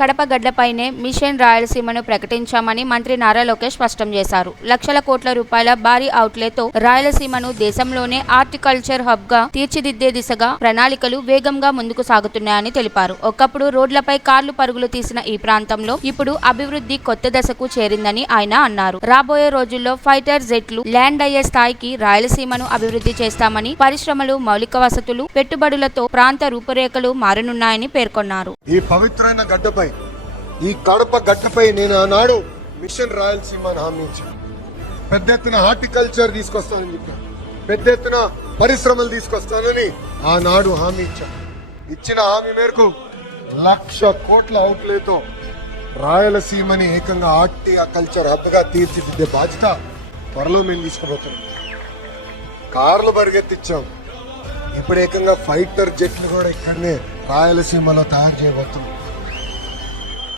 Kadapa గడ్డపైనే machine రాయలసీమను ప్రకటించామని మంత్రి నారా లోకేష్ స్పష్టం చేశారు. లక్షల కోట్ల రూపాయల భారీ అవుట్లేతో రాయలసీమను దేశంలోనే హార్టికల్చర్ హబ్ గా తీర్చిదిద్దే దిశగా ప్రణాళికలు వేగంగా ముందుకు సాగుతున్నాయని తెలిపారు. ఒకప్పుడు రోడ్లపై కార్లు పరుగులు తీసిన ఈ ప్రాంతంలో ఇప్పుడు అభివృద్ధి కొత్త దశకు చేరిందని ఆయన అన్నారు. రాబోయే రోజుల్లో ఫైటర్ జెట్లు ల్యాండ్ అయ్యే స్థాయికి రాయలసీమను అభివృద్ధి చేస్తామని, పరిశ్రమలు, మౌలిక వసతులు, పెట్టుబడులతో ప్రాంత రూపురేఖలు మారనున్నాయని పేర్కొన్నారు. ఈ పవిత్రమైన గడ్డపై, ఈ కడప గడ్డపై నేను ఆనాడు మిషన్ రాయలసీమ హామీ ఇచ్చాను. పెద్ద ఎత్తున హార్టికల్చర్ తీసుకొస్తానని చెప్పాను, పెద్ద ఎత్తున పరిశ్రమలు తీసుకొస్తానని ఆనాడు హామీ ఇచ్చాను. ఇచ్చిన హామీ మేరకు 1,00,000 కోట్ల అవుట్లేతో రాయలసీమని ఏకంగా హార్టికల్చర్ హబ్ గా తీర్చిదిద్దే బాధ్యత త్వరలో మేము తీసుకుపోతున్నాం. కార్లు పరిగెత్తించాం, ఇప్పుడు ఏకంగా ఫైటర్ జెట్లు కూడా ఇక్కడనే రాయలసీమలో తయారు చేయబోతున్నాం.